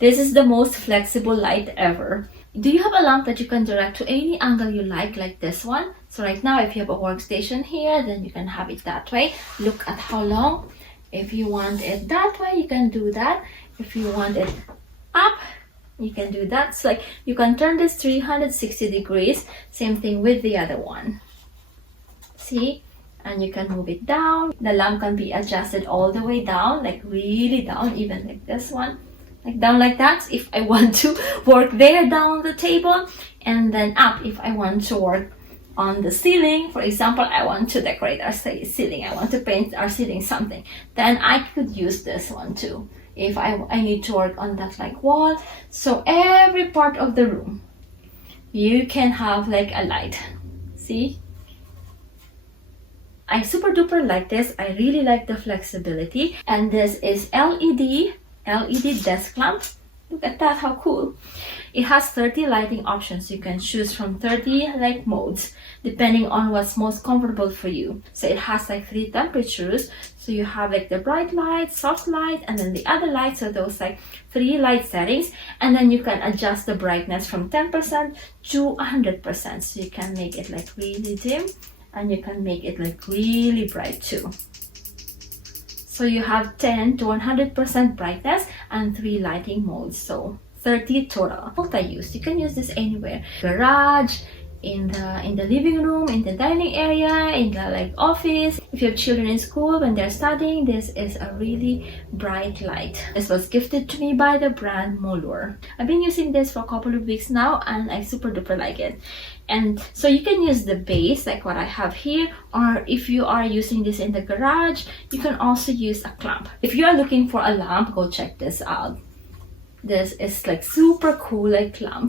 This is the most flexible light ever. Do you have a lamp that you can direct to any angle you like this one? So right now, if you have a workstation here, then you can have it that way. Look at how long. If you want it that way, you can do that. If you want it up, you can do that. So like you can turn this 360 degrees. Same thing with the other one. See? And you can move it down. The lamp can be adjusted all the way down, like really down, even like this one. Like down like that if I want to work there down on the table, and then up if I want to work on the ceiling. For example, I want to decorate our ceiling, I want to paint our ceiling something, then I could use this one too if I need to work on that like wall. So every part of the room you can have like a light. See, I super duper like this. I really like the flexibility. And this is LED desk lamp. Look at that, how cool. It has 30 lighting options. You can choose from 30 light modes depending on what's most comfortable for you. So it has like 3 temperatures. So you have like the bright light, soft light, and then the other light. So those like 3 light settings. And then you can adjust the brightness from 10% to 100%. So you can make it like really dim, and you can make it like really bright too. So you have 10 to 100% brightness and 3 lighting modes, so 30 total. Multi-use, you can use this anywhere. Garage, in the living room, in the dining area, in the like office. If you have children in school when they're studying, this is a really bright light. This was gifted to me by the brand Molur. I've been using this for a couple of weeks now, and I super duper like it. And so you can use the base like what I have here, or if you are using this in the garage, you can also use a clamp. If you are looking for a lamp, go check this out. This is like super cool like lamp.